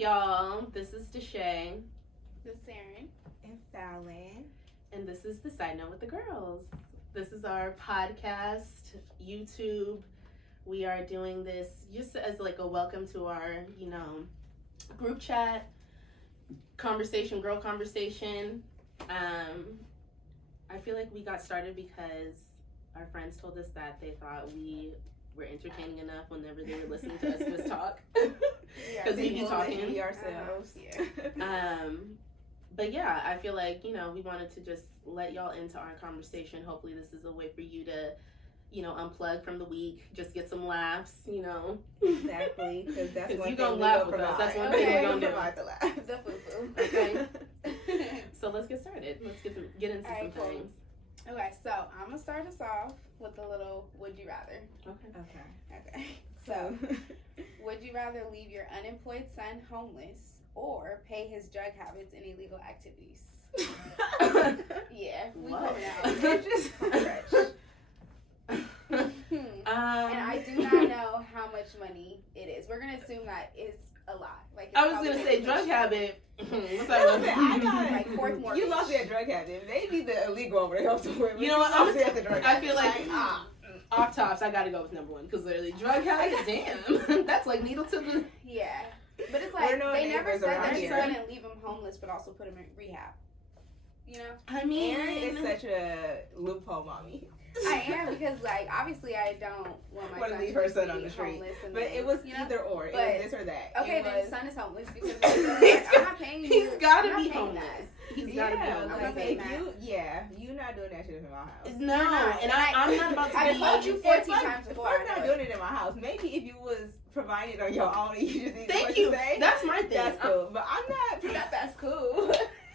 y'all? This is Deshay. This is Aaron. And Fallon. And this is the Sidenote with the Girls. This is our podcast, YouTube. We are doing this just as like a welcome to our, group chat, girl conversation. I feel like we got started because our friends told us that they thought we were entertaining enough whenever they were listening to us just talk. Because we be talking. Be ourselves. But yeah, I feel like, we wanted to just let y'all into our conversation. Hopefully this is a way for you to, unplug from the week, just get some laughs, Exactly, because that's one you thing gonna we laugh will with us. provide. That's one thing we're gonna do. Provide the laugh. The foo-foo. Okay. So let's get started. Let's get into some cool. things. Okay, so I'm going to start us off with a little would you rather. Okay. So, would you rather leave your unemployed son homeless or pay his drug habits and illegal activities? Yeah, we Whoa. coming out. It's just stretch. And I do not know how much money it is. We're going to assume that it's a lot. Like I was going to say drug habit. What's that? Listen, I got Like fourth mortgage. You lost me a drug habit. Maybe the illegal over there helps with. You know what? I'm at the drug I feel like habit. off tops, I got to go with number one because literally drug habit, damn. That's like needle to the... Yeah. But it's like, no they never neighbors said around that you here. wouldn't leave him homeless, but also put him in rehab. I mean... Aaron is such a loophole mommy. I am, because, like, obviously I don't want my Want to son leave her to son be on the street. homeless and But then, it was you know? either or. It But- was this or that. Okay, It then was, son is homeless because like, I'm not paying you. He's got to I'm not be paying homeless. that. He's got to be yeah, homeless. I'm like, saying if that. you not doing that shit in my house. No, and I'm not about to I be... told you If 14 I'm- times before. If I'm not doing it in my house, maybe if you was providing it on your own and you just need Thank what you. to say, That's my thing. that's cool. But I'm not. That's cool.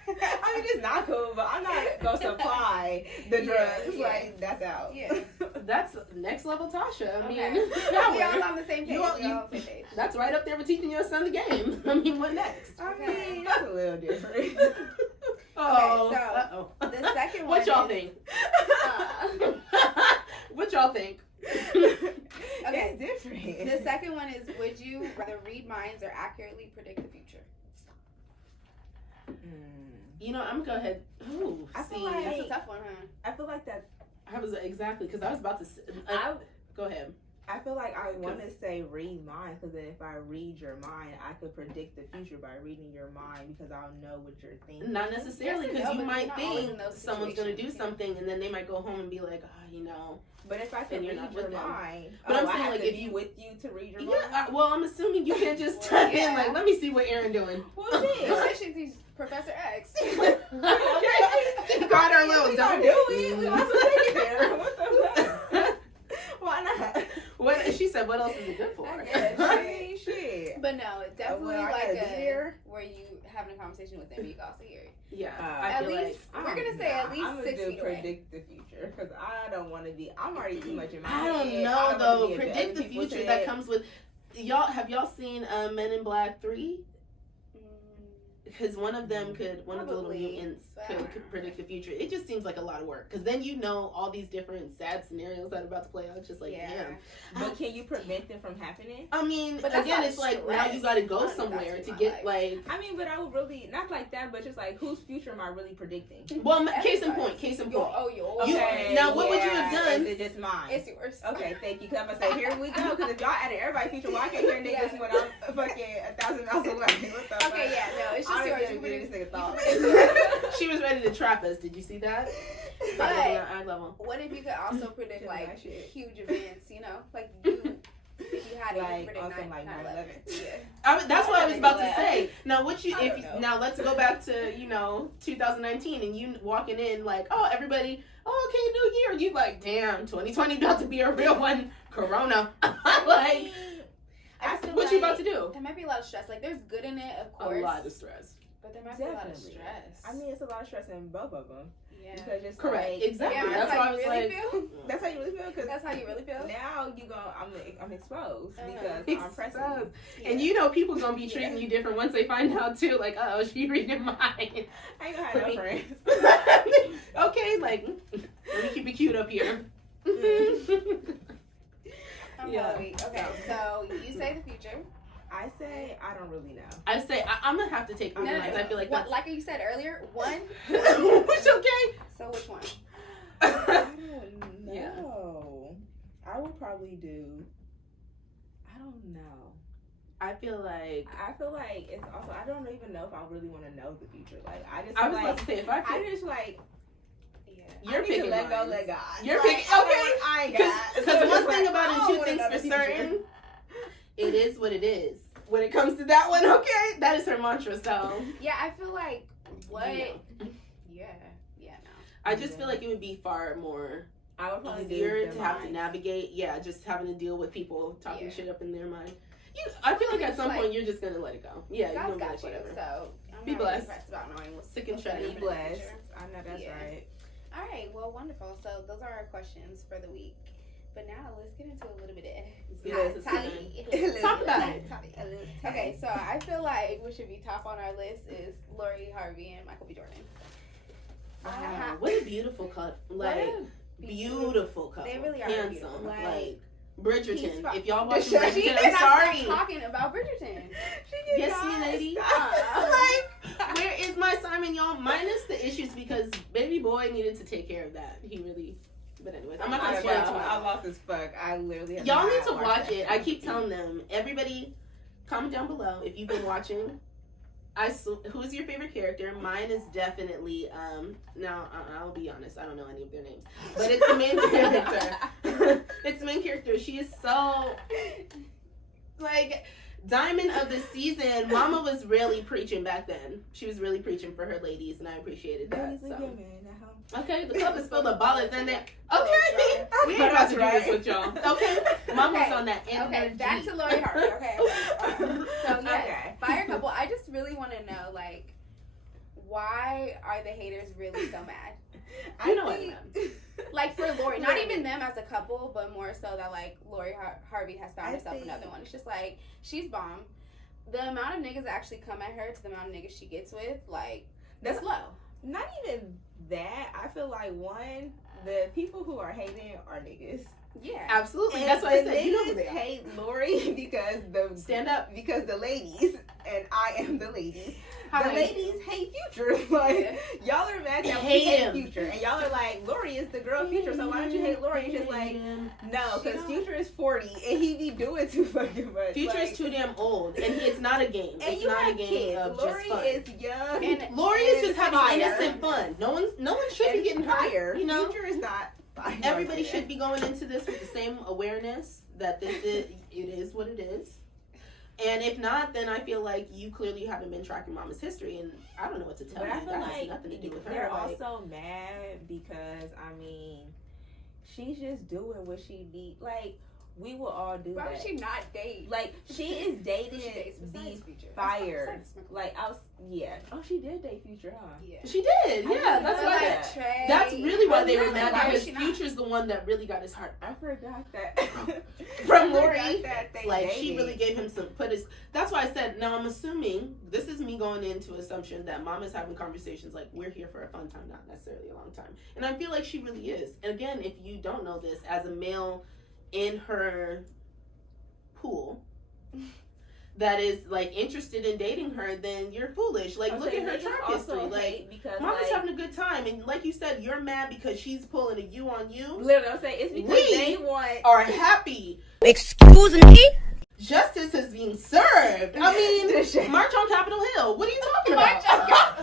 I mean, it's not cool, but I'm not gonna supply the drugs. Yeah. Like that's out. Yeah. That's next level Tasha. I mean, Okay. power. We all on the same page. You We all- all you- on the same page. That's right up there with teaching your son the game. I mean, what next? I mean, that's a little different. Oh, so, uh-oh. The second one What y'all is, think? uh, What y'all think? It's different. the second one is, would you rather read minds or accurately predict the future? I'm gonna go ahead. Ooh, I feel see, like- That's a tough one, huh? I feel like that. I was exactly because I was about to. Go ahead. I feel like I want to say read mind because if I read your mind, I could predict the future by reading your mind because I'll know what you're thinking. Not necessarily Yes and because no, you but might you're not always think in those someone's gonna do situations. something and then they might go home and be like, But if I Then can you're read not your with them. mind, But I'm I saying, have like, to if be you- with you to read your yeah. mind. Well, I'm assuming you can't just type in Yeah. like, let me see what Aaron doing. Well, shit. Especially Professor X. Okay. Got our little we gonna dumb. do it. We might as well take it there. What the fuck? Why not? What she said? What else is it good for? I guess. I mean, shit. But no, it's definitely well, I like gotta be there. where you having a conversation with them, you can also hear it. Yeah, I At feel least like we're gonna say at least I'm 6 gonna feet away. predict the future because I don't want to be. I'm already too much in my I head. don't I know wanna though. be in Predict other the people's future head. that comes with y'all. Have y'all seen Men in Black 3? Because one of them one of the little Probably. mutants could predict the future. It just seems like a lot of work because then all these different sad scenarios that are about to play out. It's just like, damn. But can you prevent them from happening? I mean, But that's again, not it's like now stress. you got to I go don't think somewhere that's to my get life. like. I mean, but I would really not like that, but just like whose future am I really predicting? Well, case in Everybody. point. Case in Yours. point. Oh, yours. You- now, what would you have done? Is it just mine? It's yours. Okay, thank you. Cause I'm gonna say, here we go. Because if y'all added everybody's future, why can't hear niggas Yeah. when I'm fucking 1,000 miles away? What the fuck? Okay, yeah, no, it's just I yours. don't You even predict- give this nigga thought. She was ready to trap us. Did you see that? But- Eye level. What if you could also predict Just like that shit. huge events? You know, like you, if you had it, you Like, predict on some, like, 9/11. 9/11. Yeah. That's what I was about to Yeah. say. Now, what you I don't know. now let's go back to 2019 and you walking in like, oh everybody, oh okay, new year. You like, damn, 2020 about to be a real one. Corona. Like, I feel what like you about to do? There might be a lot of stress. Like there's good in it, of A course. lot of stress. But there might be a lot of Definitely. stress. I mean, it's a lot of stress in both of them. yeah. Because it's Correct. like, Exactly. Yeah, That's that's why how I you was really like, feel. That's how you really feel? Because That's how you really feel. now I'm exposed Uh-huh. because I'm pressing. Exposed. Yeah. And people gonna be treating you different once they find out too. Like, oh, she reading mine. I ain't gonna have no friends. Okay, like, let me keep it cute up here. I'm Yeah. yeah. Okay, so you say the future. I say I don't really know. I say I'm gonna have to take No, because I feel like that's like you said earlier, one. Which okay. So which one? I don't know. Yeah. I would probably do. I don't know. I feel like it's also I don't even know if I really want to know the future. Like I just I was like about to say if I I just like Yeah. you're I need to picking let go, mine. let God. You're Like, picking okay. I ain't got Because one it's thing like, about I it, don't two wanna things know for the future. certain. It is what it is. When it comes to that one, okay, that is her mantra. So Yeah, I feel like what? you know. Yeah. No. I just feel like it would be far more I would probably easier do to have to mine. navigate. Yeah, just having to deal with people talking Yeah. shit up in their mind. I feel like at It's some like- point you're just gonna let it go. Yeah, you're God's gonna be got like, you, whatever. so I'm Be not really blessed. impressed about knowing what's Sick and what's shut gonna in. Be happen in the blessed. future. I know that's Yeah. right. All right, well, wonderful. So those are our questions for the week. But now let's get into a little bit of Yes, it's topic. Talk about it. Okay, so I feel like what should be top on our list is Lori Harvey and Michael B. Jordan. Wow, what a beautiful cut! Like What a beautiful couple. They really are handsome. beautiful. Like Bridgerton. He's If y'all watching She Bridgerton, I'm cannot sorry. stop talking about Bridgerton. Yes, me lady. Like, where is my Simon, y'all? Minus the issues because baby boy needed to take care of that. He really. But anyways, I'm not gonna spoil it. I lost as fuck. I literally have Y'all not need to watched watch that. it. I keep telling them. Everybody, comment down below if you've been watching. Who's your favorite character? Mine is definitely now I'll be honest, I don't know any of their names, but it's the main character. It's the main character. She is so like diamond of the season. Mama was really preaching back then. She was really preaching for her ladies, and I appreciated that. So. Okay, the cup is filled of ballers, and then okay, we ain't about to do this with y'all. Okay, Mama's Okay. on that. Okay, back to Lori Harvey. Okay. So yes, Okay. fire couple. I just really want to know, like, why are the haters really so mad? You know what I mean. Like for Lori, not even them as a couple, but more so that like Lori Harvey has found I herself think- another one. It's just like she's bomb. The amount of niggas that actually come at her to the amount of niggas she gets with, like, that's low. Not even that. I feel like one, the people who are hating are niggas. Yeah. Absolutely, And that's why I the said you know who niggas they are. hate Lori because Stand up. the ladies, and I am the ladies. How The do I- ladies hate Future. Like, y'all are mad that we Hate hate him. Future. And y'all are like, Lori is the girl of Future, so why don't you hate Lori? It's just like, no, because Future is 40 and he be doing too fucking much. Future like, is too damn old, and it's not a game. and It's you not have a game kids. of Lori just fun. is young. And Lori is and just having fire. innocent fun. No one should be And getting hurt. fire. You know, Future is not fire. everybody should be going into this with the same awareness that this is it is what it is. And if not, then I feel like you clearly haven't been tracking Mama's history, and I don't know what to tell But you. I feel That has like nothing to do with her. they're Like, also mad because, I mean, she's just doing what she need. Like, we will all do Why that. would she not date? Like, she is dating She dates besides the Future. fire. Besides Michael. Like, I was, yeah. Oh, she did date Future, huh? Yeah. she did, I yeah. didn't That's know why. that. Trey. That's really why they were Why mad was because she not? Future's the one that really got his heart I forgot that. from I Lori. forgot that they Like she dated. really gave him some that's why I said now I'm assuming this is me going into assumption that Mama's having conversations like we're here for a fun time, not necessarily a long time. And I feel like she really is. And again, if you don't know this, as a male in her pool that is like interested in dating her, then you're foolish. Like look at her track history. Like because Mama's like, having a good time, and like you said, you're mad because she's pulling a you on you. literally, I'm saying it's because We they want. Are happy. Excuse me? Justice is being served. I mean, March on Capitol Hill. What are you talking about?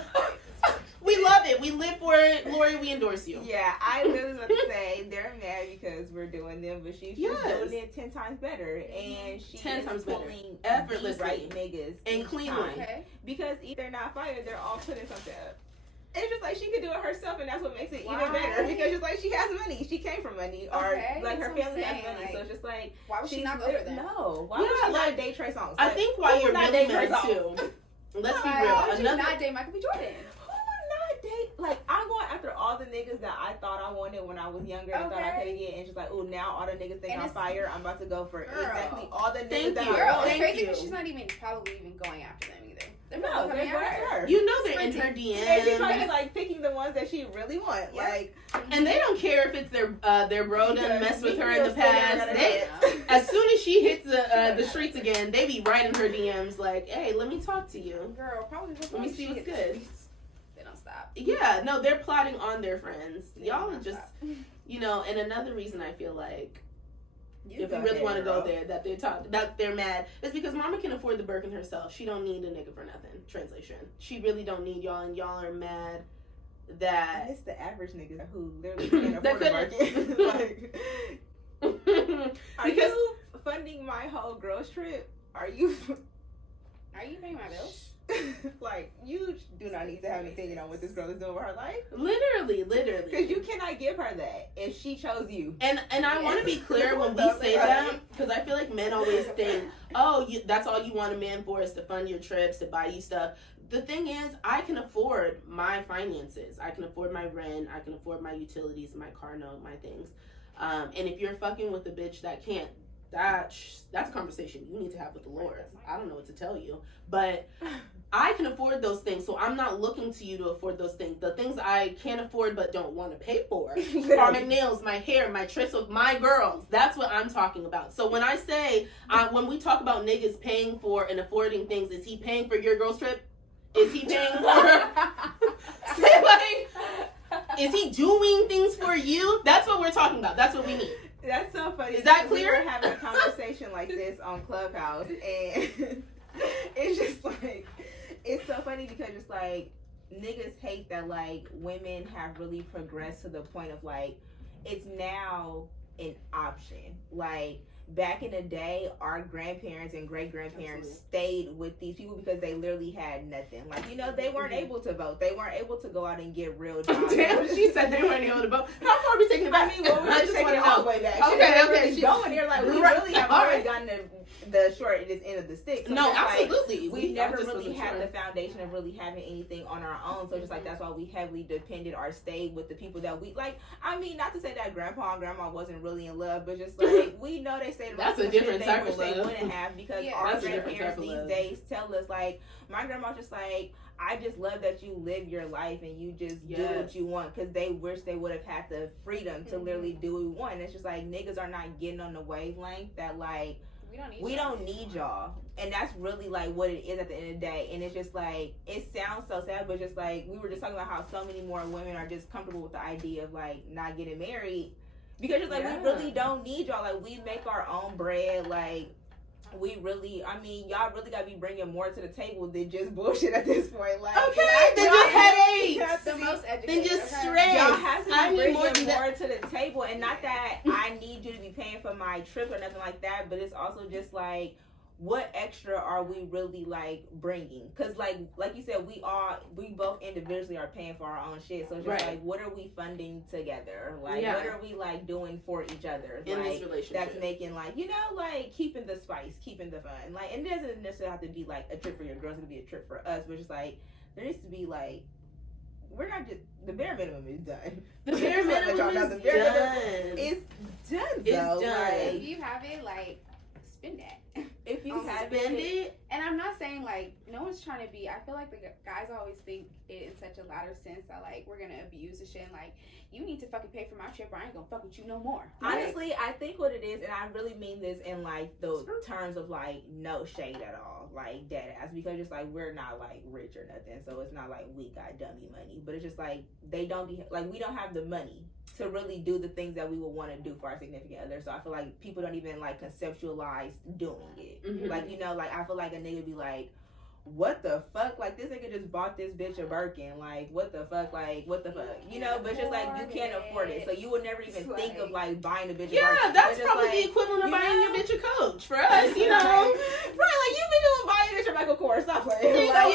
We love it. We live for it. Lori, we endorse you. Yeah, I literally was to say they're mad because we're doing them, but she's just Yes. doing it 10 times better, and she 10 is times better. pulling Effortlessly. the right niggas And each cleanly. time. Okay. Because if they're not fired, they're all putting something up. It's just like she could do it herself, and that's what makes it Why? even better. Because it's like she has money, she came from money, or Okay, like her that's what I'm family has saying, money. like, So it's just like Why would she she's not go for that? No, why Yeah, would she like, not date Trey Songz? I Like, think why who you're would not really date Trey mad Songz? too. Let's be Why real. would you Another not date Michael B. Jordan? Who would not date? Like, I'm going after all the niggas that I thought I wanted when I was younger and thought I Okay. couldn't get. And just like, oh, now all the niggas think And I'm it's- fire. I'm about to go for Girl. exactly all the niggas Thank that you. I Girl, want. it's Thank crazy you. because she's not even probably even going after them either. They're No, No, they're going to her. You know they're in her DMs. And she's probably like picking the ones that she really wants. Yeah. Like, and they don't care if it's their bro done messed with her in the past. They, As soon as she hits the streets again, they be right in her DMs like, hey, let me talk to you. Girl, probably Let me see what's good. They don't stop. Yeah, no, they're plotting on their friends. They Y'all don't are just, stop. you know, and another reason I feel like you if we really want to go there, that they're mad, is because mama can afford the Birkin herself. She don't need a nigga for nothing. Translation. She really don't need y'all, and y'all are mad that... And it's the average nigga who literally can't afford a Birkin. Like, are Because- you funding my whole girls trip? Are you paying my bills? like, you do not need to have anything, you know, what this girl is doing with her life. Literally. Because you cannot give her that if she chose you. And I want to be clear when we say that, because I feel like men always think, oh, that's all you want a man for is to fund your trips, to buy you stuff. The thing is, I can afford my finances. I can afford my rent. I can afford my utilities, my car note, my things. And if you're fucking with a bitch that can't, that's a conversation you need to have with the Lord. I don't know what to tell you. But I can afford those things, so I'm not looking to you to afford those things. The things I can't afford but don't want to pay for are my nails, my hair, my trips with my girls. That's what I'm talking about. So when I say, when we talk about niggas paying for and affording things, is he paying for your girl's trip? Is he paying for... like, is he doing things for you? That's what we're talking about. That's what we need. That's so funny. Is that clear? We were having a conversation like this on Clubhouse, and it's just like, it's so funny because it's like, niggas hate that like women have really progressed to the point of like, it's now an option. Like, back in the day, our grandparents and great-grandparents stayed with these people because they literally had nothing. Like, you know, they weren't able to vote. They weren't able to go out and get real jobs. Damn, she said they weren't able to vote. How far are we taking it back? I mean, well, we're just taking it all the way back. Okay. She's going here like, we really have always gotten the short end of the stick. So No, like, absolutely. we never really had the foundation of really having anything on our own. So just like, that's why we heavily depended or stayed with the people that we like. I mean, not to say that grandpa and grandma wasn't really in love, but just like, we know they stayed That's a different type of they love. wouldn't have, because our grandparents these days tell us, like, my grandma just like, I just love that you live your life and you just do what you want, because they wish they would have had the freedom to literally do what we want. And it's just like, niggas are not getting on the wavelength that like, we don't need y'all. And that's really like what it is at the end of the day. And it's just like, it sounds so sad, but just like, we were just talking about how so many more women are just comfortable with the idea of like not getting married, because just like, we really don't need y'all. Like, we make our own bread. Like, we really, I mean, y'all really gotta be bringing more to the table than just bullshit at this point. Like, than just headaches. That's the most educated. Than just stress. Y'all have to be bringing more that. to the table, and not that I need you to be paying for my trip or nothing like that, but it's also just like, what extra are we really like bringing? Because like you said, we both individually are paying for our own shit. So it's just like, what are we funding together? Like, what are we like doing for each other in like, this relationship? That's making like, you know, like keeping the spice, keeping the fun. Like, and it doesn't necessarily have to be like a trip for your girls. It could be a trip for us. But just like, there needs to be like, we're not just, the bare minimum is done. The bare minimum is done. It's done. It's done. Like, if you have it, like, spend that. If you have spend it. And I'm not saying like, no one's trying to be, I feel like the guys always think it in such a louder sense that like, we're gonna abuse the shit and like, you need to fucking pay for my trip or I ain't gonna fuck with you no more. Honestly, I think what it is, and I really mean this in like the terms of like no shade at all, like dead ass, because just like, we're not like rich or nothing, so it's not like we got dummy money, but it's just like, they don't be like, we don't have the money to really do the things that we would want to do for our significant other. So I feel like people don't even like conceptualize doing it. Mm-hmm. Like, you know, like I feel like a nigga be like, what the fuck? Like, this nigga just bought this bitch a Birkin. Like, what the fuck? Like, what the fuck? You know, but it's just like, you can't afford it. So you would never even think of like buying a bitch a Birkin. Yeah, that's probably like, the equivalent of buying your bitch a Coach for us, you know. Right, like, you been doing buying a bitch a Michael Kors. Stop playing. Like,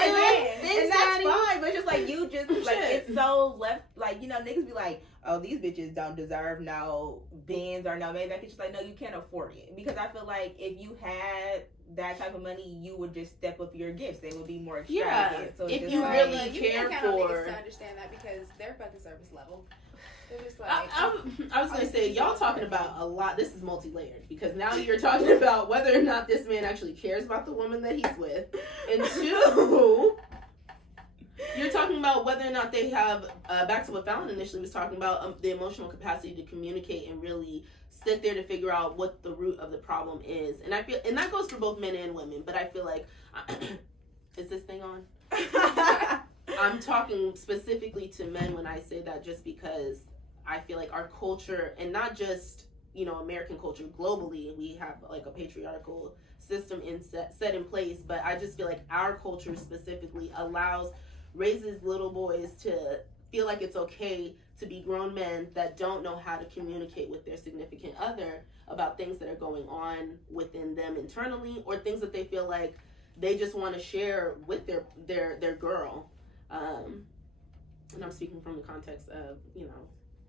and that's fine, but it's just like, you just, like, it's so left, like, you know, niggas be like, oh, these bitches don't deserve no Benz or no Maybach. It's just like, no, you can't afford it. Because I feel like if you had that type of money, you would just step up your gifts. They would be more extravagant. Yeah, so if just you like, really you care can't for... niggas to understand that because they're fucking service level. They're just like... I was going to say, y'all talking about a lot. This is multi-layered. Because now you're talking about whether or not this man actually cares about the woman that he's with. And two... about whether or not they have, back to what Fallon initially was talking about, the emotional capacity to communicate and really sit there to figure out what the root of the problem is. And I feel, and that goes for both men and women, but I feel like, is this thing on? I'm talking specifically to men when I say that, just because I feel like our culture, and not just, you know, American culture, globally, we have like a patriarchal system set in place, but I just feel like our culture specifically raises little boys to feel like it's okay to be grown men that don't know how to communicate with their significant other about things that are going on within them internally, or things that they feel like they just want to share with their girl. And I'm speaking from the context of, you know,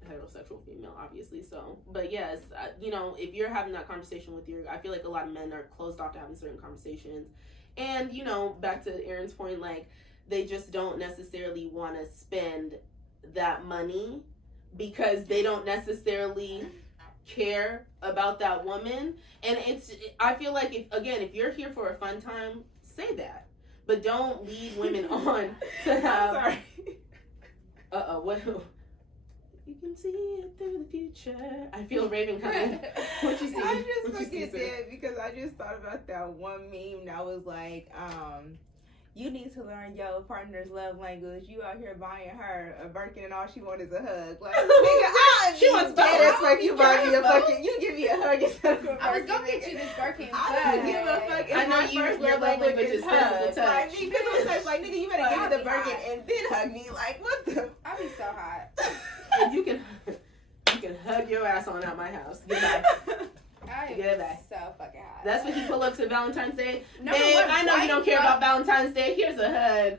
heterosexual female, obviously. So, but yes, you know, if you're having that conversation with I feel like a lot of men are closed off to having certain conversations. And, you know, back to Aaron's point, like, they just don't necessarily want to spend that money because they don't necessarily care about that woman. And I feel like, if you're here for a fun time, say that. But don't lead women on to have. I'm sorry. What? You can see it through the future. I feel Raven coming. What you see? I just fucking did, because I just thought about that one meme that was like, you need to learn your partner's love language. You out here buying her a Birkin and all she wants is a hug. Like, nigga, she wants dead as fuck. You buy me a fucking, you give me a hug instead of a Birkin. I was gonna get you this Birkin. I don't give a fuck. I know your love language is physical touch. Like, because it was like, nigga, you better give me the Birkin and then hug me. Like, what the? I'd be so hot. And you can hug your ass on out my house. Get back. Get back. So fucking hot. That's when you pull up to Valentine's Day. Number Babe, one, I know you don't care about Valentine's Day. Here's a hug.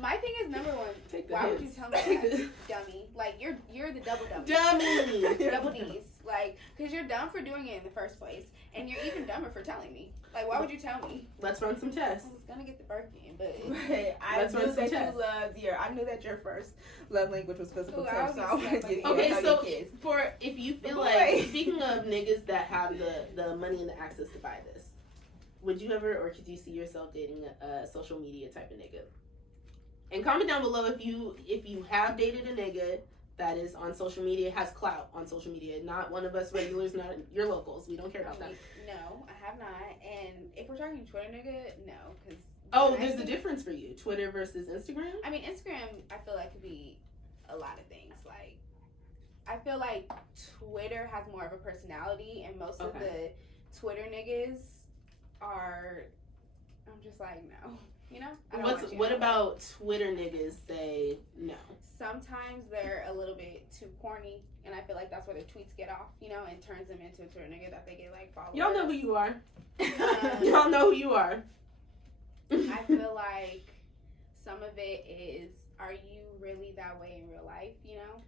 My thing is, number one, why would you tell me that, dummy? Like, you're the double dummy. Dummy. Double D's. Like, because you're dumb for doing it in the first place, and you're even dumber for telling me. Like, why would you tell me? Let's run some tests. I was gonna get the Birkin, but right. I knew that your first love language was physical touch, so I want to give you a kiss. For if you feel like, speaking of niggas that have the money and the access to buy this, would you ever, or could you see yourself dating a social media type of nigga? And comment down below if you have dated a nigga that is on social media, has clout on social media, not one of us regulars, not your locals. We don't care about that. No, I have not. And if we're talking Twitter nigga, no, because there's a difference for you, Twitter versus Instagram. I mean, Instagram, I feel like could be a lot of things. Like, I feel like Twitter has more of a personality, and most of the Twitter niggas are. I'm just like, no. You know? What about Twitter niggas say no? Sometimes they're a little bit too corny, and I feel like that's where their tweets get off, you know, and turns them into a Twitter nigga that they get, like, followers. Y'all know who you are. Y'all know who you are. I feel like some of it is, are you really that way in real life, you know?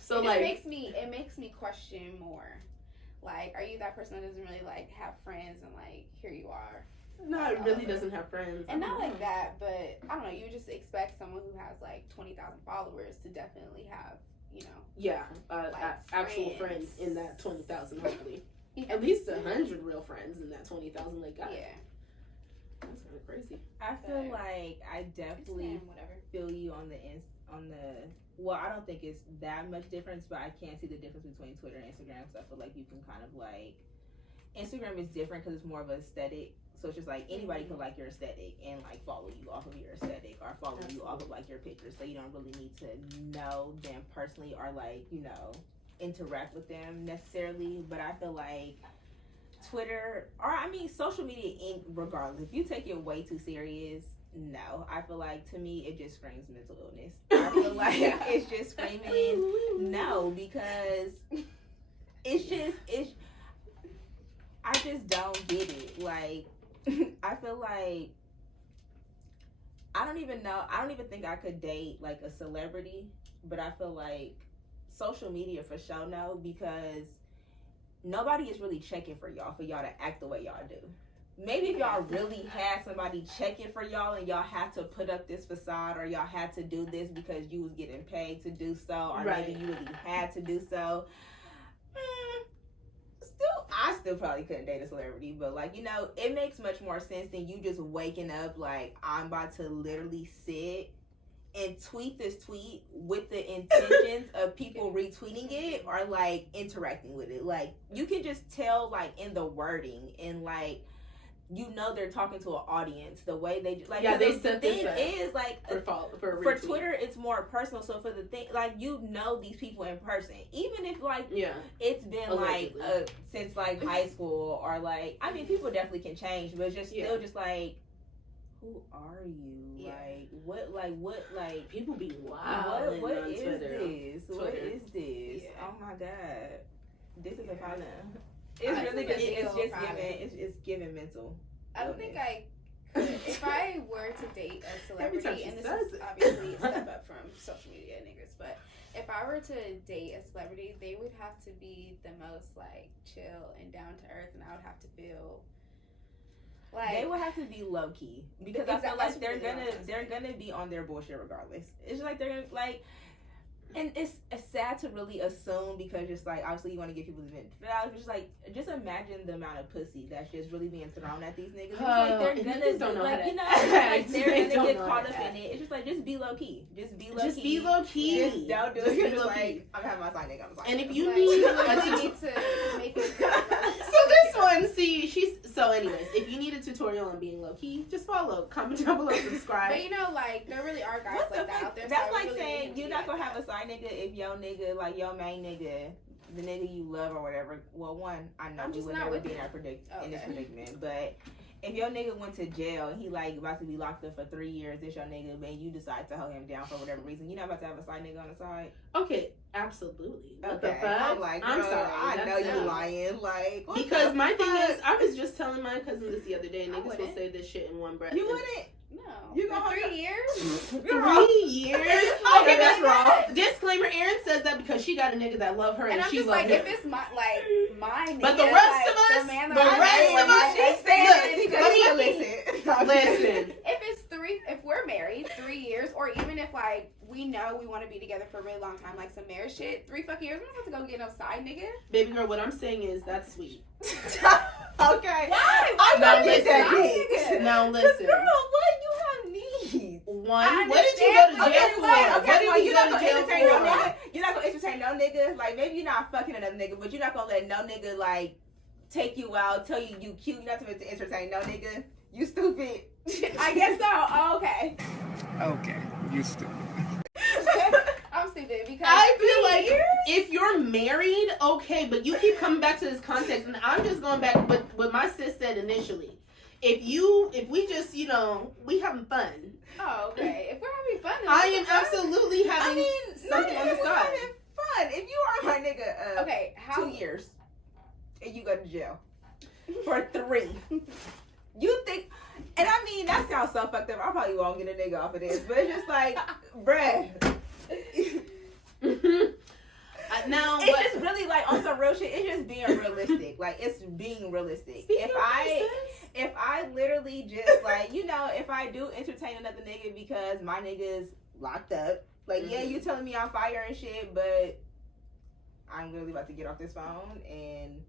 So, like, it makes me question more. Like, are you that person that doesn't really, like, have friends, and, like, here you are? No, it really doesn't have friends. And not like that, but I don't know, you just expect someone who has like 20,000 followers to definitely have, you know. Yeah, like actual friends in that 20,000, hopefully. At least 100 real friends in that 20,000, like, God. Yeah. That's kind of crazy. I feel like I definitely feel you on the well, I don't think it's that much difference, but I can see the difference between Twitter and Instagram, because I feel like you can kind of like, Instagram is different because it's more of an aesthetic. So it's just like anybody can like your aesthetic and like follow you off of your aesthetic, or follow you off of like your pictures. So you don't really need to know them personally or like, you know, interact with them necessarily. But I feel like Twitter, or I mean social media regardless, if you take it way too serious, no. I feel like, to me, it just screams mental illness. I feel like it's just screaming no, because I just don't get it. Like, I feel like I don't even think I could date like a celebrity, but I feel like social media for sure no, because nobody is really checking for y'all to act the way y'all do. Maybe if y'all really had somebody checking for y'all and y'all had to put up this facade, or y'all had to do this because you was getting paid to do so, or maybe you really had to do so. I still probably couldn't date a celebrity, but like, you know, it makes much more sense than you just waking up like, I'm about to literally sit and tweet this tweet with the intentions of people retweeting it or like interacting with it. Like you can just tell like in the wording and like they're talking to an audience the way they like. Yeah, they the set thing this is like for Twitter it's more personal. So for the thing like these people in person, even if like it's been allegedly. Like since like high school or like I mean people definitely can change, but it's just still just like. Who are you? Yeah. Like people be wild. What is Twitter. This? Twitter. What is this? Yeah. Oh my god. This is a problem. It's really it's giving mental. I don't think I could. If I were to date a celebrity, and this is obviously a step up from social media niggas, but if I were to date a celebrity, they would have to be the most like chill and down to earth, and I would have to feel like they would have to be low key because I feel like they're gonna be on their bullshit regardless. It's just like they're gonna like, and it's sad to really assume because just like obviously you want to get people to vent, but I was just like just imagine the amount of pussy that's just really being thrown at these niggas. It's like they're gonna like they're gonna get caught up in it. It's just like just be low key, just be low key. Just don't do it. Just like I'm having my side nigga. And if you need to make it. So this one, so anyways, if you need a tutorial on being low key, just follow, comment down below, subscribe. But like there really are guys like that out there. That's like really saying you're not gonna have a side nigga if your nigga, like your main nigga, the nigga you love or whatever. Well, one, I know we would never be in this predicament, but if your nigga went to jail and he like about to be locked up for 3 years, this your nigga, and you decide to hold him down for whatever reason, you're not about to have a side nigga on the side. Okay, absolutely. What the fuck? I'm like, I'm sorry. I know you lying. Like, because my thing is, I was just telling my cousin this the other day. Niggas will say this shit in one breath. You wouldn't? No. You gonna 3 years? 3 years? Okay, that's wrong. Disclaimer: Erin says that because she got a nigga that love her and I'm she just love like, him. if it's my nigga, but the rest of us, she's saying listen. If it's if we're married 3 years, or even if like we know we want to be together for a really long time, like some marriage shit, 3 fucking years, we don't have to go get no side nigga. Baby girl, what I'm saying is that's sweet. Okay. Why? I'm not getting that. Now listen. Girl, what you have needs? One. What did you go to jail for? Okay, well, you're not gonna entertain no nigga. You're not gonna entertain no nigga. Like maybe you're not fucking another nigga, but you're not gonna let no nigga like take you out, tell you you cute. You're not supposed to entertain no nigga. You stupid. I guess so. Oh, okay. Okay, you stupid. I'm stupid because I feel like if you're married, okay, but you keep coming back to this context, and I'm just going back with what my sis said initially. If we just, we having fun. Oh, okay. If we're having fun, then I am absolutely having something on the side. Having fun. If you are my nigga, okay, 2 years, and you go to jail for 3. You think, and I mean, that sounds so fucked up. I probably won't get a nigga off of this, but it's just like, bruh. Now, it's just really like on some real shit. It's just being realistic. Like it's being realistic. If I literally just like if I do entertain another nigga because my nigga's locked up, like yeah, you telling me I'm fire and shit, but I'm literally about to get off this phone and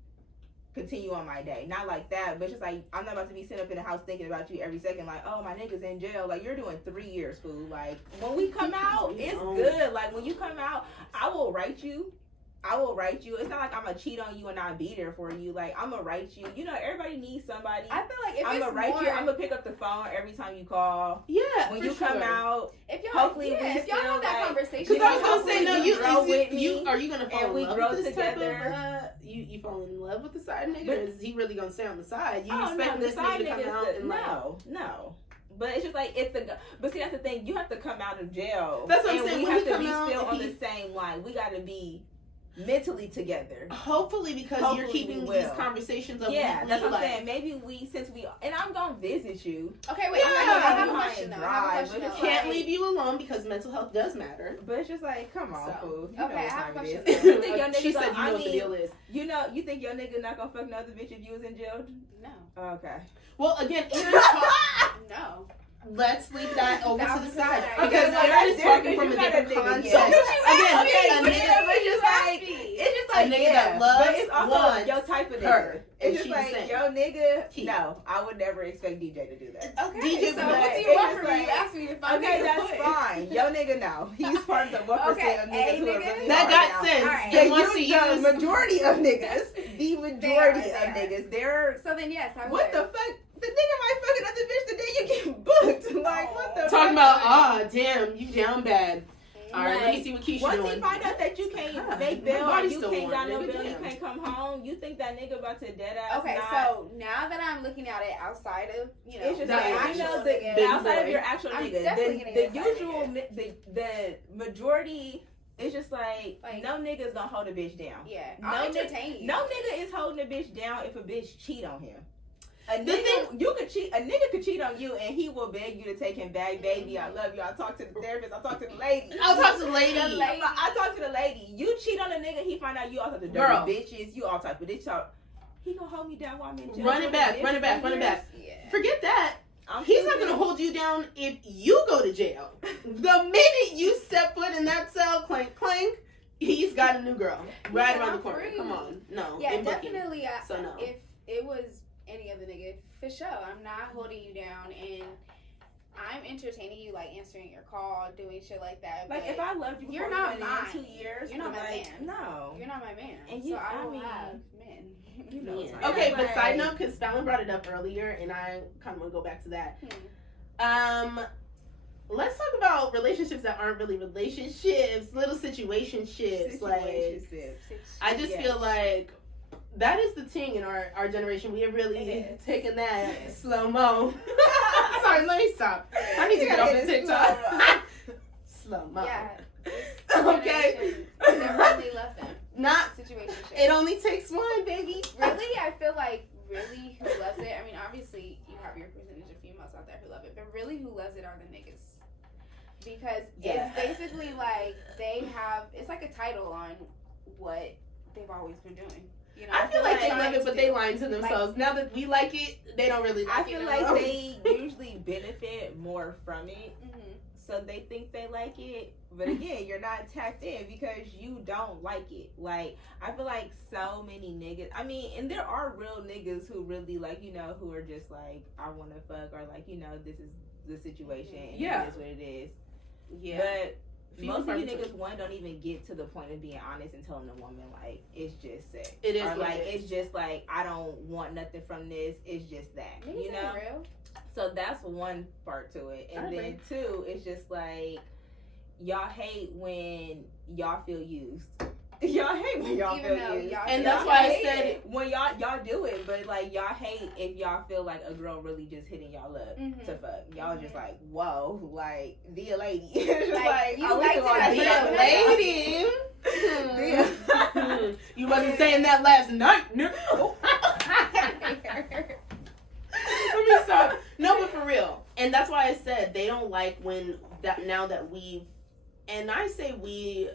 continue on my day. Not like that, but just like I'm not about to be sitting up in the house thinking about you every second like, oh, my nigga's in jail. Like you're doing 3 years, fool. Like when we come out, it's good. Like when you come out, I will write you. It's not like I'm gonna cheat on you and not be there for you. Like I'm gonna write you. Everybody needs somebody. I feel like if I'm gonna write you. I'm gonna pick up the phone every time you call. Yeah. When you come out, if y'all hopefully if y'all have that conversation. Because I was gonna say no. You are you gonna fall in love grow with this together? Type of, you fall in love with the side nigga? Or is he really gonna stay on the side? You expect no, this nigga to come out and no. But it's just like but see that's the thing. You have to come out of jail. That's what I'm saying. We have to be still on the same line. We got to be mentally together. Hopefully, because you're keeping these conversations up. Yeah, that's what I'm saying. Maybe and I'm gonna visit you. Okay, wait. I have a question though. Can't leave you alone because mental health does matter. But it's just like, come on, fool. Okay, I have a question. You think your nigga she said, what the deal is. You think your nigga not gonna fuck another bitch if you was in jail? No. Okay. Well, again, no. Let's leave that over to the side because Erin is talking from a different context. It's just like a nigga that loves, but it's also your type of nigga. It's just like your nigga. Keith. No, I would never expect DJ to do that. Okay, DJ, so what do you want from me? You asked me to find Okay, that's fine. Yo nigga, no. He's part of the 1% of niggas who are really that got sense. Right. The majority of niggas. The majority of niggas. They're. So then, yes, I what would. the fuck? The nigga might fuck another bitch the day you get booked. Like, what the fuck? Talking about, damn, you down bad. All right, let me see what Keisha once doing. Once he find out that you can't make bail or you can't got no bail, you can't come home, you think that nigga about to dead ass Okay, so now that I'm looking at it outside of, you know, it's just the actual nigga, outside of your actual nigga, the usual, the majority, it's just like no nigga's gonna hold a bitch down. Yeah, no nigga is holding a bitch down if a bitch cheat on him. A nigga could cheat on you and he will beg you to take him back, baby. I love you. I talk to the therapist. I talk to the lady. I'll talk to the lady. I talk to the lady. You cheat on a nigga, he find out you all type of dirty bitches. You all type of bitch talk. He gonna hold me down while I'm in jail. Run it back. Yeah. Forget that. He's not gonna hold you down if you go to jail. The minute you step foot in that cell, clank clank, he's got a new girl right around the corner. Come on, no. Yeah, definitely. So no. If it was any other nigga, for sure, I'm not holding you down, and I'm entertaining you, like answering your call, doing shit like that. Like if I loved you, you're not mine. 2 years. You're not my man. No, you're not my man. And you, so I will have men. You know, okay, but side note, because Fallon brought it up earlier, and I kind of want to go back to that. Let's talk about relationships that aren't really relationships, little situationships. Like, I just feel like that is the thing in our generation. We have really taken that slow-mo. Sorry, let me stop. I need to get off the TikTok. Slow-mo. Yeah. Okay. Definitely love them. Not situation. It only takes one, baby. Really, I feel like really who loves it. I mean, obviously you have your percentage of females out there who love it, but really who loves it are the niggas. Because it's basically like it's like a title on what they've always been doing. You know, I feel like they love it, but they lying to themselves. Now that we like it, they don't really like it. I feel like they usually benefit more from it. So they think they like it, but again, you're not tapped in because you don't like it. Like, I feel like so many niggas, I mean, and there are real niggas who really, like, you know, who are just like, I want to fuck, or like, you know, this is the situation, and it is what it is. Yeah. But most of you niggas, don't even get to the point of being honest and telling the woman, like, it's just sex. It is, or like, it's just like, I don't want nothing from this, it's just that, niggas you know? Real. So that's one part to it. And then two, it's just like, y'all hate when y'all feel used. Y'all hate when y'all feel used. And that's why I said when y'all do it, but like y'all hate if y'all feel like a girl really just hitting y'all up to fuck. Y'all just like, whoa, like, be a lady. like you like to be a lady. You wasn't saying that last night, no. Let me stop. No, but for real. And that's why I said they don't like when that now that we've, and I say we,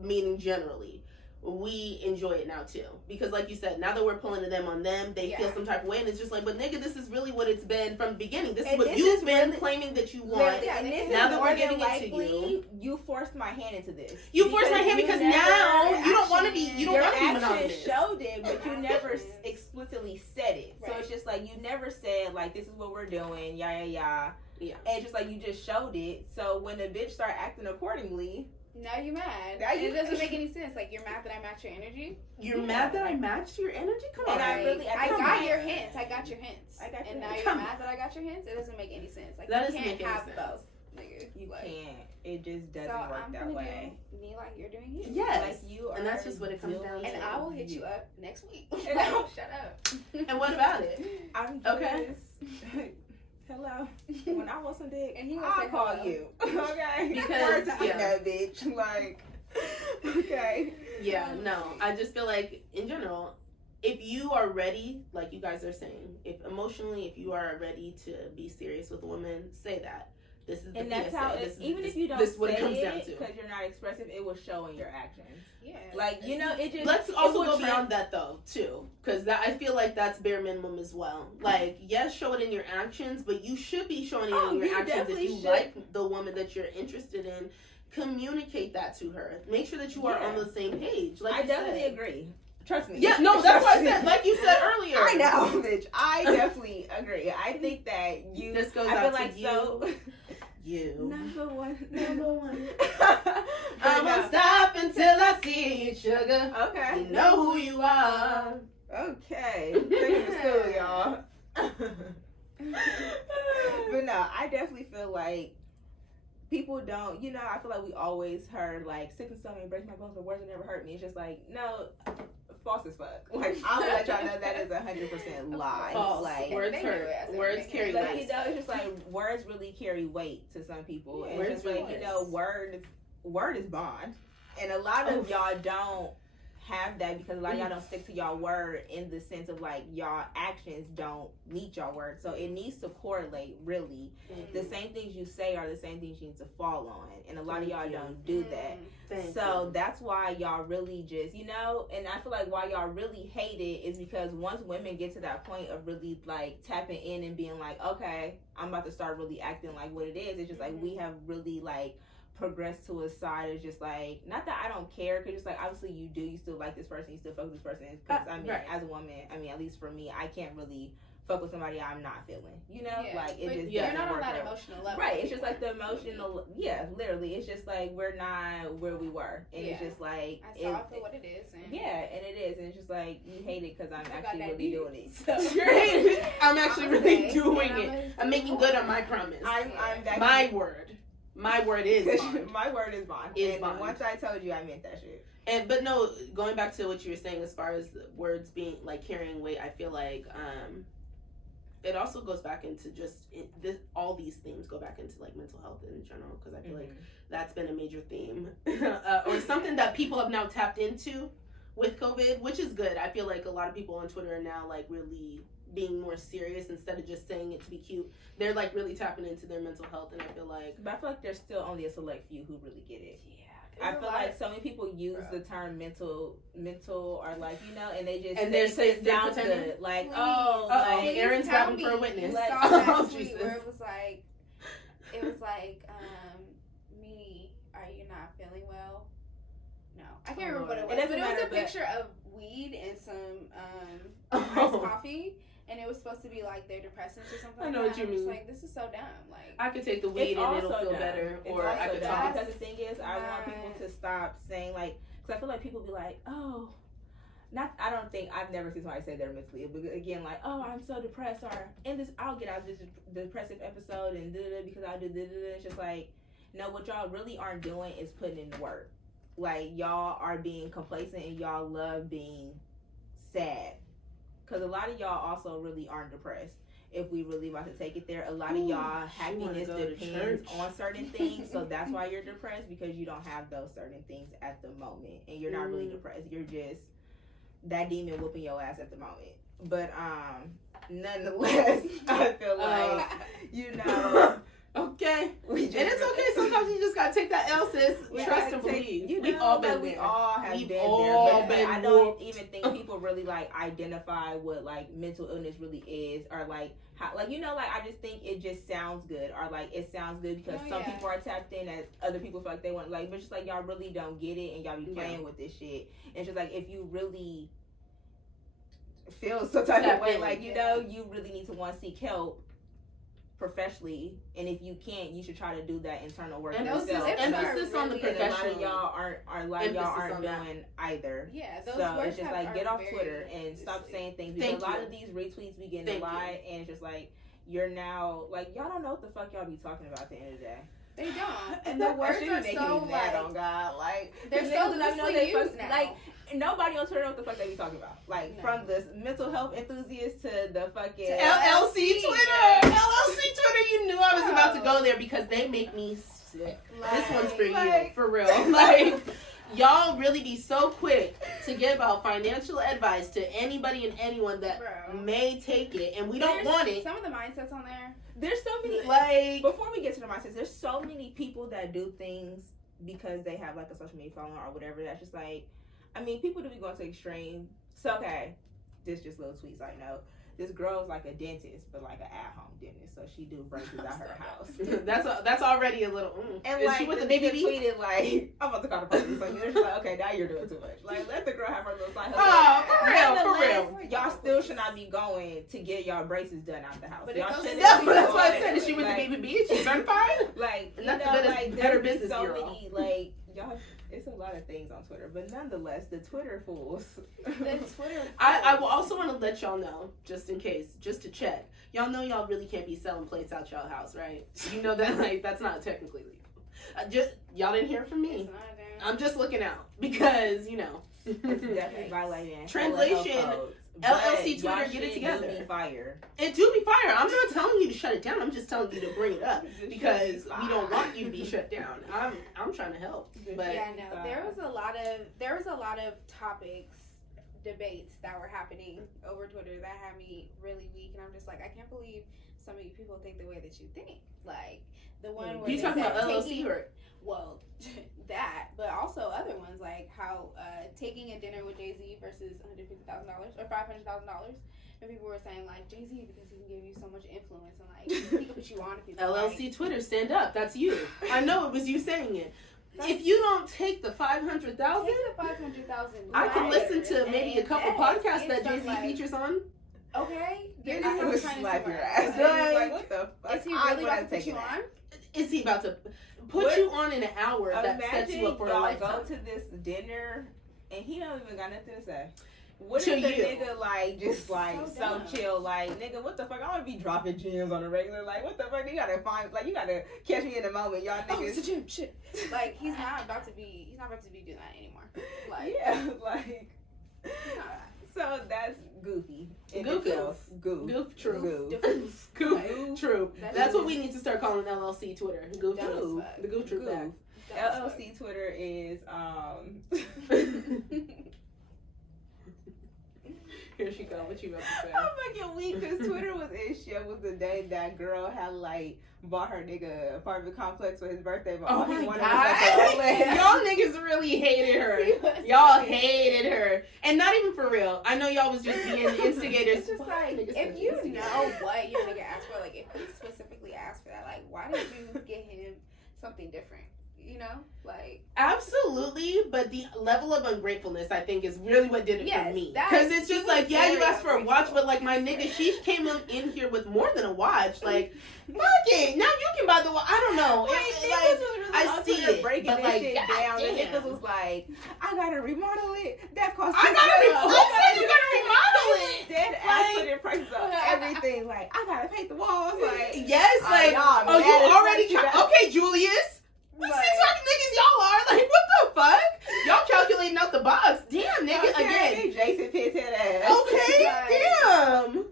meaning generally, we enjoy it now too. Because like you said, now that we're pulling to them on them, they feel some type of way, and it's just like, but nigga, this is really what it's been from the beginning. This is what you've been claiming that you want. And this now is that we're giving it to you. You forced my hand into this. You forced my hand because now you don't want to be. You don't want to be monogamous. You showed it, but you never explicitly said it. So it's just like you never said like, this is what we're doing. Yeah. And it's just like you just showed it. So when the bitch start acting accordingly. Now you're mad. It doesn't make any sense. Like, you're mad that I match your energy? You're mad that I matched your energy? Come on. And I got your hints. And now you're mad that I got your hints? It doesn't make any sense. Like, that you can't have both. Nigga. You can't. It just doesn't work that way. Me like you're doing you. Yes. Like you are. And that's just what it comes down to. And I will hit you up next week. Shut up. And what about it? I'm okay. Hello. When I want some dick, and I'll call you. Okay. Because that bitch. Like, okay. Yeah. No. I just feel like in general, if you are ready, like you guys are saying, if you are ready to be serious with a woman, say that. This is the and that's PSA. how it, even if you don't say it because you're not expressive, it will show in your actions. Yeah, like, you know, it just. Let's also go beyond that though too, because I feel like that's bare minimum as well. Like, yes, show it in your actions, but you should be showing it in your actions if you like the woman that you're interested in. Communicate that to her. Make sure that you are on the same page. Like I definitely agree. Trust me. Yeah, no, that's what I said. Like you said earlier. I know, bitch. I definitely agree. I think that this goes I out feel like to you. you. Number one. I won't stop until I see you, sugar. Okay. You know who you are. Okay. Take it to school, y'all. But no, I definitely feel like people don't, I feel like we always heard like sick and stomach, break my bones, but words will never hurt me. It's just like, no, false as fuck. Like, I'll let y'all know that is 100% lie. False. Like, words hurt. Words carry like, weight. it's just like words really carry weight to some people. And Words it's just like, really word is bond. And a lot of y'all don't have that because a lot of y'all don't stick to y'all word in the sense of like y'all actions don't meet y'all word. So it needs to correlate really. Mm-hmm. The same things you say are the same things you need to fall on. And a lot of y'all don't do that. That's why y'all really just, and I feel like why y'all really hate it is because once women get to that point of really like tapping in and being like, okay, I'm about to start really acting like what it is, it's just like we have really like progress to a side is just like, not that I don't care, because just like obviously you still like this person, you still fuck with this person, because right. As a woman, at least for me, I can't really fuck with somebody I'm not feeling, like it just you're not on that emotional level, right? It's just like the emotional, literally, it's just like we're not where we were, and it's just like I feel what it is, and and it is, and it's just like you hate it because I'm actually really doing it. So you're hating it. I'm actually really doing it. I'm making good on my promise. I'm my word. My word is bond. My word is bond. And once I told you, I meant that shit. But no, going back to what you were saying as far as words being like carrying weight, I feel like it also goes back into just all these themes go back into like mental health in general, because I feel like that's been a major theme or something that people have now tapped into with COVID, which is good. I feel like a lot of people on Twitter are now like really being more serious instead of just saying it to be cute. They're like really tapping into their mental health, and I feel like there's still only a select few who really get it. Yeah, I feel like so many people use the term mental or like and they just and they're saying it sounds good, like like Aaron's grabbing for a witness. Like, oh Jesus! Where it was like me, are you not feeling well? No, I can't remember what it was, but it was a picture of weed and some iced coffee. And it was supposed to be like their depressants or something. I know what you mean. Like, this is so dumb. Like, I could take the weed and it'll feel better, or I could talk. Because the thing is, I want people to stop saying like, because I feel like people be like, oh, I've never seen somebody say they're mentally, but again, like, oh, I'm so depressed, or I'll get out of this depressive episode and because I'll do this. It's just like, no, what y'all really aren't doing is putting in the work. Like, y'all are being complacent and y'all love being sad. Because a lot of y'all also really aren't depressed. If we really about to take it there, a lot of y'all happiness depends on certain things. So that's why you're depressed, because you don't have those certain things at the moment. And you're not really depressed. You're just that demon whooping your ass at the moment. But nonetheless, I feel like, okay. And it's okay. Sometimes you just gotta take that L, sis. Trust and believe. We've all been there. We all have been there. But I don't even think people really like identify what like mental illness really is, or like how, like I just think it just sounds good, or like it sounds good because some people are tapped in, as other people feel like they want, like, but just like y'all really don't get it, and y'all be playing with this shit. And it's just like, if you really feel some type of way, like you really need to seek help professionally, and if you can't, you should try to do that internal work yourself. Emphasis on the professional. A lot of y'all aren't doing either. Yeah, those so words it's just like, get off Twitter and stop saying things, because a lot of these retweets be getting a lot, and it's just like, you're now like, y'all don't know what the fuck y'all be talking about at the end of the day. They don't, and the words are so mad on God, like they're so loosely used now. Like, nobody on Twitter knows what the fuck they be talking about. Like, from the mental health enthusiasts to the fucking LLC Twitter. LLC Twitter, you knew I was about to go there because they make me sick. This one's for you, for real. Like, y'all really be so quick to give out financial advice to anybody and anyone that may take it, and we don't want it. Some of the mindsets on there. There's so many, like, before we get to the mindsets, there's so many people that do things because they have like a social media following or whatever. That's just like, people do be going to extreme. So, okay, this just little tweets I know. This girl's like a dentist, but like an at-home dentist, so she do braces at her house. That's already a little. And is like, she with the baby tweeted like, I'm about to call the police. Like, they're just like, okay, now you're doing too much. Like, let the girl have her little side hustle. For real. Y'all still should not be going to get y'all braces done out the house. But y'all shouldn't. That's what I said. Is she with the baby B? Is she certified? Like, you And that's know, the like better there's business so bureau. many, like, y'all, it's a lot of things on Twitter, but nonetheless, the Twitter fools. The Twitter fools. I will also want to let y'all know, just in case, just to check. Y'all know y'all really can't be selling plates out y'all house, right? You know that, like, that's not technically legal. Y'all didn't hear from me. I'm just looking out because, you know. It's definitely violating Translation, LLC Twitter, get it together. Do be fire. It do be fire. I'm not telling you to shut it down. I'm just telling you to bring it up because we don't want you to be shut down. I'm trying to help. But yeah, no, there was a lot of topics, debates that were happening over Twitter that had me really weak, and I'm just like, I can't believe some of you people think the way that you think. Like the one where you they talking said about LLC or well, that, but also other ones like how taking a dinner with Jay-Z versus $150,000 or $500,000, and people were saying like Jay-Z because he can give you so much influence and like he can put you on to people. LLC like, Twitter, stand up. That's you. I know it was you saying it. If you don't take the $500,000, I can listen to maybe a couple podcasts that Jay-Z features on. Okay, I would slap your ass. Like, what the fuck? Is he really about to put you on? Is he about to put you on in an hour that sets you up for a lifetime? Y'all go to this dinner and he don't even got nothing to say. What to if the you. nigga like just like so chill, like nigga, what the fuck? I wanna be dropping gems on a regular, like what the fuck? You gotta find, like you gotta catch me in the moment, y'all niggas. Oh, it's a gym, shit. Like he's not about to be doing that anymore. Like yeah, like so that's goofy. Goof, true. Goof, true. That's what we need to start calling LLC Twitter. Goof, true. The goof, true back. LLC Twitter is Here she go. What you about to say? I'm fucking weak because Twitter was in shit. Was the day that girl had like bought her nigga an apartment complex for his birthday. But oh my god, y'all niggas really hated her. Y'all hated her, and not even for real. I know y'all was just being instigators. It's just like if you know what your nigga asked for, like if he specifically asked for that, like why did you get him something different? You know, like absolutely, but the level of ungratefulness I think is really what did it for me. Because it's just like, yeah, you asked for a watch, but like my nigga, she came in here with more than a watch. Like, fuck it, now you can buy the watch. I don't know. I see it, but like, shit down. The niggas was like, I gotta remodel it. That costs. I said you gotta remodel it. Dead ass putting prices on everything. Like, I gotta paint the walls. Like, yes, like, oh, you already okay, Julius. What TikTok niggas y'all are? Like, what the fuck? Y'all calculating out the box. Damn, nigga, again. Jason Pitt's head ass. Okay, damn.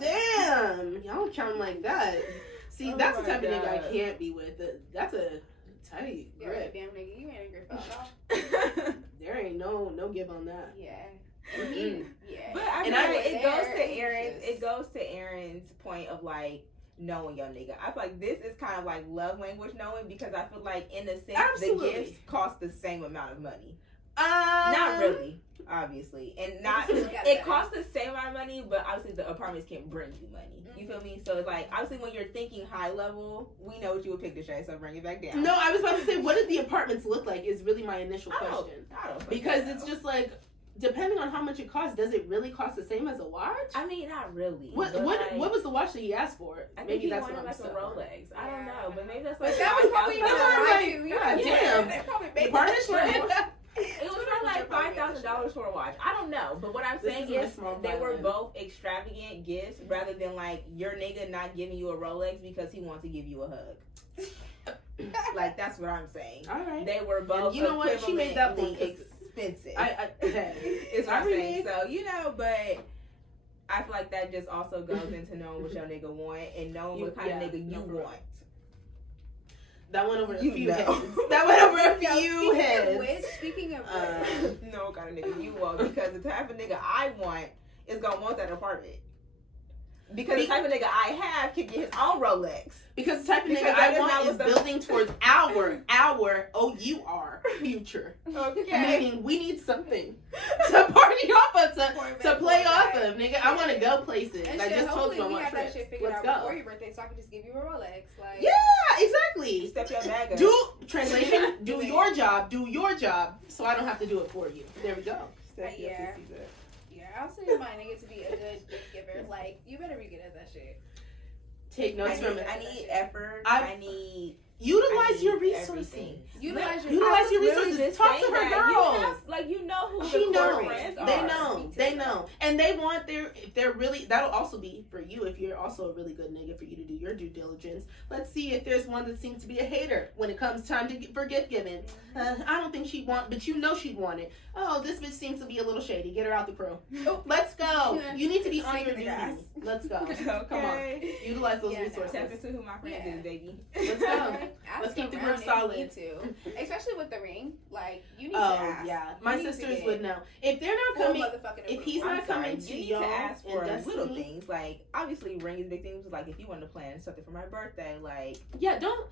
Damn. Y'all counting like that. See, that's the type of nigga I can't be with. That's a tight grip. Damn nigga, you ain't a grip at all. There ain't no give on that. Yeah. Yeah. But I mean, it goes to Aaron's point of like, knowing your nigga. I feel like this is kind of like love language knowing, because I feel like in a sense the gifts cost the same amount of money. Not really, obviously, and not it costs the same amount of money, but obviously the apartments can bring you money. You feel me? So it's like obviously when you're thinking high level, we know what you would pick to say, so bring it back down. No, I was about to say, what did the apartments look like? Is really my initial question. I don't because it's just like, depending on how much it costs, does it really cost the same as a watch? I mean, not really. What was the watch that he asked for? I think maybe that's what I'm saying. Rolex. I don't know, but maybe that's like that was probably God damn. They probably made partnership. It was probably like $5,000 for a watch. I don't know, but what I'm saying is they were both extravagant gifts, rather than like your nigga not giving you a Rolex because he wants to give you a hug. Like that's what I'm saying. All right. They were both. And you know what? She made that point expensive. It's what I'm saying. So you know, but I feel like that just also goes into knowing what your nigga want and knowing what kind of nigga you want. That went over a few heads. That went over a few heads. Speaking of which, no kind of nigga you want, because the type of nigga I want is gonna want that apartment. Because the type of nigga I have can get his own Rolex. Because the type of nigga I want is building towards our OUR future. Okay. Meaning we need something to party off of, to play off of, nigga. I want to go places. I just told you I want trips. Let's go. Before your birthday, so I can just give you a Rolex. Like, yeah, exactly. Step your bag up. Translation. Do your job, so I don't have to do it for you. There we go. Yeah, I'll say my nigga to be a good gift giver. Like, you better be good at that shit. take notes from it. I need effort. I need. Utilize your resources. Utilize your resources. Talk to her girls. You know who she the knows. Friends They are. know. They know. And they want if they're really, that'll also be for you if you're also a really good nigga for you to do your due diligence. Let's see if there's one that seems to be a hater when it comes time for gift giving. I don't think she'd want, but you know she'd want it. Oh, this bitch seems to be a little shady. Get her out the crew. Let's go. You need to be on your duty. Let's go. Okay. Come on. Utilize those resources. Tap into who my friends is, baby. Let's go. Let's keep the group solid. You need to. Especially with the ring. Like, you need to Oh, ask. yeah. My sisters would know. If they're not coming, if he's not coming to you y'all, need to ask for Destiny, little things. Like, obviously, ring is big things. Like, if you want to plan something for my birthday, like... Yeah, don't...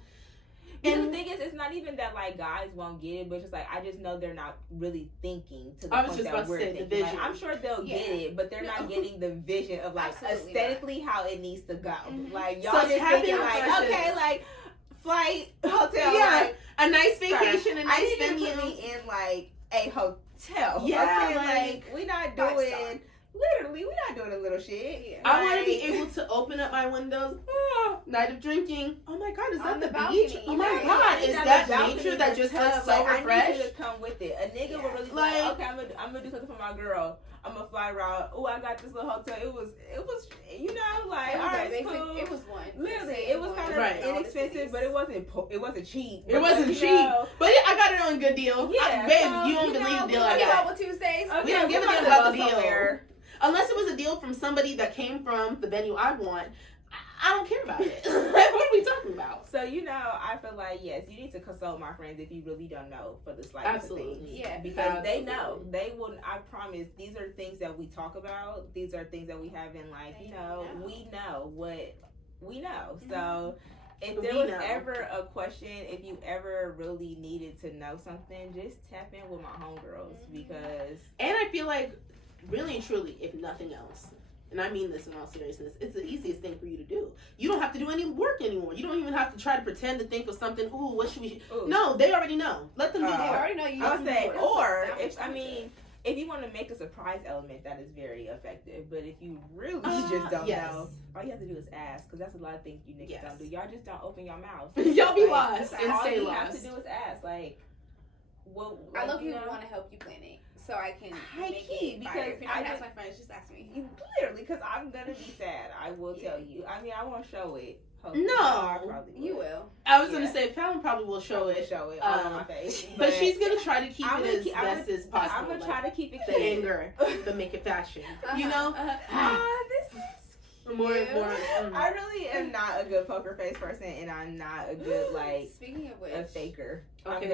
And the thing is, it's not even that, like, guys won't get it, but it's just, like, I just know they're not really thinking to the point that we're thinking. The vision. Like, I'm sure they'll get it, but they're not getting the vision of, like, aesthetically how it needs to go. Like, y'all just thinking, like, okay, like, flight, hotel, like... A nice vacation, a nice venue. I need to put me in, like, a hotel. Yeah, okay? Like, we not doing... Literally, we're not doing a little shit. Yeah. I want to be able to open up my windows. Night of drinking. Oh my God, is that the beach? Oh my God, is that nature that just looks so refreshed? I need you to come with it. A nigga would really be like, okay, I'm gonna do something for my girl. I'm gonna fly around. Oh, I got this little hotel. It was, you know, like, all right, it's cool. It was one. Literally, it was kind of inexpensive, but it wasn't cheap. It wasn't cheap, but I got it on a good deal. Yeah, babe, you don't believe the deal I got. On Tuesdays. We don't give a damn about the deal. Unless it was a deal from somebody that came from the venue I want, I don't care about it. What are we talking about? So, you know, I feel like, yes, you need to consult my friends if you really don't know for the slightest of things. Yeah. Because they know. They will, I promise, these are things that we talk about. These are things that we have in life. You know, we know what we know. So, if there was ever a question, if you ever really needed to know something, just tap in with my homegirls. Because... And I feel like... Really and truly, if nothing else, and I mean this in all seriousness, it's the easiest thing for you to do. You don't have to do any work anymore. You don't even have to try to pretend to think of something. Ooh, what should we? Ooh. No, they already know. Let them do the work. They already know you. I would say, or if you want to make a surprise element, that is very effective. But if you really just don't know, all you have to do is ask, because that's a lot of things you niggas don't do. Y'all just don't open your mouth. Y'all be lost and all stay you lost. have to do is ask. Like, well, I love people want to help you plan it. So I can make it because I ask my friends, just ask me. Literally, because I'm gonna be sad. I will tell you. I mean, I won't show it. Hopefully. No, you will. I was gonna say Fallon probably will show it all on my face, but she's gonna try to keep it as best as possible. I'm gonna try to keep it the anger, but make it fashion. You know, this is. More. I really am not a good poker face person, and I'm not a good Speaking of which, a faker. Okay.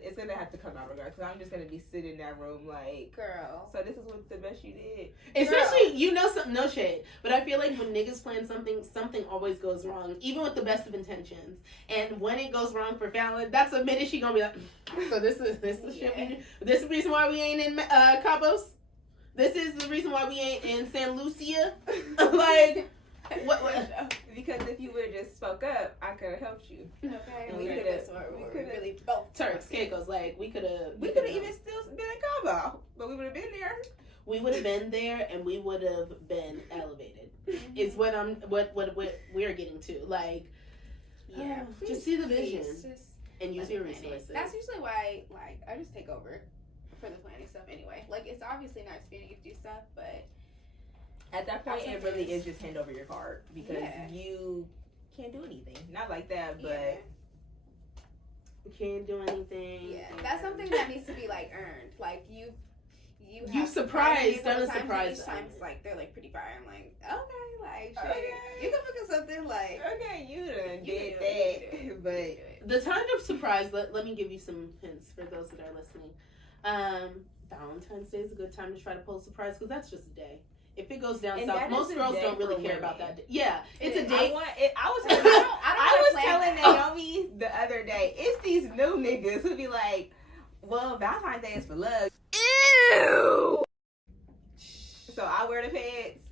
It's gonna have to come out regardless. Because I'm just gonna be sitting in that room like, girl. So this is what the best you did. Especially, you know, something. No shade, but I feel like when niggas plan something always goes wrong, even with the best of intentions. And when it goes wrong for Fallon, that's a minute she gonna be like, so this is shit. This is the reason why we ain't in Cabos. This is the reason why we ain't in San Lucia. Like, what? Because if you would have just spoke up, I could have helped you. Okay. And we could have really both Turks, Caicos. Like, we could have even still been in Cabo, but we would have been there. We would have been there, and we would have been elevated. Is what we're getting to. Like, just see the vision and use your resources. That's usually why, like, I just take over for the planning stuff anyway. Like, it's obviously nice for you to do stuff, but at that point it really is just hand over your card because you can't do anything. Not like that, but you can't do anything. Yeah, that's something that needs to be like earned. Like you surprised, done a surprise. Each time it's like they're like pretty fire. I'm like, okay, like shit. You can look at something like you done did that, but the time of surprise. Let me give you some hints for those that are listening. Valentine's Day is a good time to try to pull a surprise because that's just a day. If it goes down south, most girls don't really care about that day. Yeah, it's a day. I was telling Naomi the other day, it's these new niggas who be like, well, Valentine's Day is for love. Ew. So I wear the pants.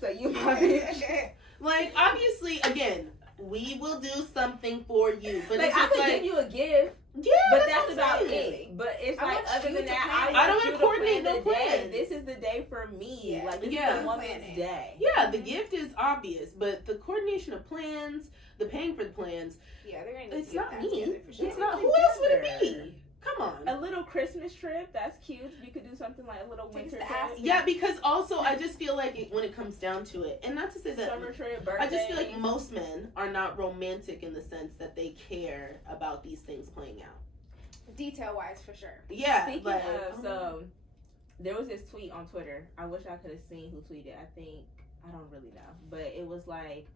So you might. Like, obviously, again, we will do something for you. But like, it's I just could give you a gift. Yeah, but that's about it. But it's like, other than that, I don't want to coordinate no day. plans. This is the day for me. Yeah. Like, this is the woman's day. Yeah, the gift is obvious, but the coordination of plans, the paying for the plans, yeah, they're gonna. It's not me. For sure. It's not. Who else would it be? Come on. A little Christmas trip, that's cute. You could do something like a little winter trip. Yeah, because also I just feel like when it comes down to it, and not to say that summer trip, birthday. I just feel like most men are not romantic in the sense that they care about these things playing out. Detail wise, for sure. Yeah. Speaking of, so there was this tweet on Twitter. I wish I could have seen who tweeted. I don't really know, but it was like,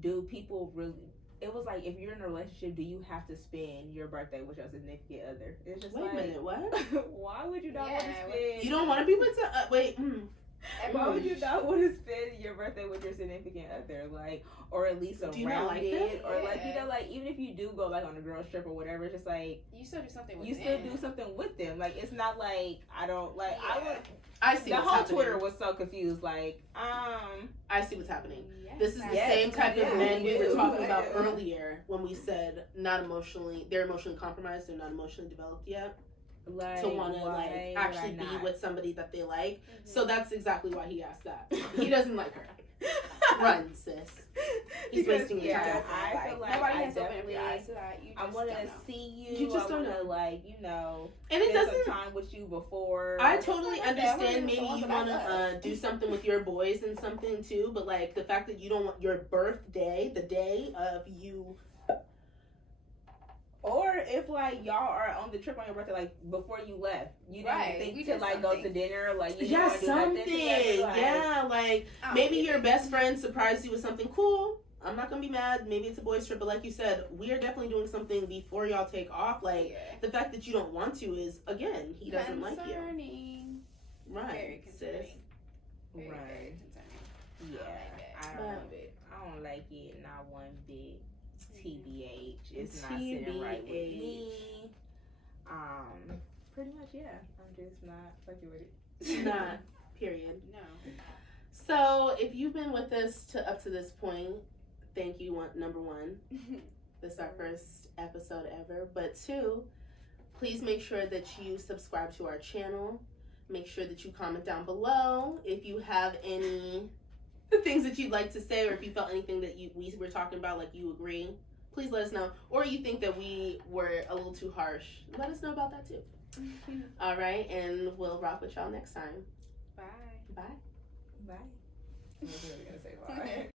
do people really? It was like, if you're in a relationship, do you have to spend your birthday with your significant other? It's just wait a minute, what? Why would you not want to spend? You don't want to be with wait. Why would you not want to spend your birthday with your significant other, like, or at least around it, or like, you know, like, even if you do go like on a girls trip or whatever, it's just like you still do something with them. still do something with them. Like, it's not like I don't like I see. The what's whole happening. Twitter was so confused. Like, I see what's happening. Yes, this is the same type of men we were talking about earlier when we said they're emotionally compromised, they're not emotionally developed yet. Like, to want to like actually be with somebody that they like. So that's exactly why he asked that. He doesn't like her. Run, sis. He's wasting your time. I feel like nobody has opened your eyes to that. I want to see you. You just don't know. know. Like, you know, and it doesn't some time with you before. I totally understand. Maybe you want to do something with your boys and something too. But like the fact that you don't want your birthday, the day of you. Or if like y'all are on the trip on your birthday, like before you left, you didn't think to like go to dinner, like you didn't do something together, like, yeah, like maybe your best friend surprised you with something cool. I'm not gonna be mad. Maybe it's a boys trip, but like you said, we are definitely doing something before y'all take off. Like the fact that you don't want to is again, he doesn't like you. Right, very concerning. sis. Very, right. very concerning. Yeah, I don't love it. I don't like it. Not one bit. TBH. It's not sitting right with me. Pretty much, yeah. I'm just not fucking with it. Not. Period. No. So, if you've been with us up to this point, thank you. Number one, this is our first episode ever. But two, please make sure that you subscribe to our channel. Make sure that you comment down below if you have any things that you'd like to say, or if you felt anything that we were talking about, like you agree. Please let us know. Or you think that we were a little too harsh. Let us know about that too. All right. And we'll rock with y'all next time. Bye. Bye. Bye. I was really going to say bye.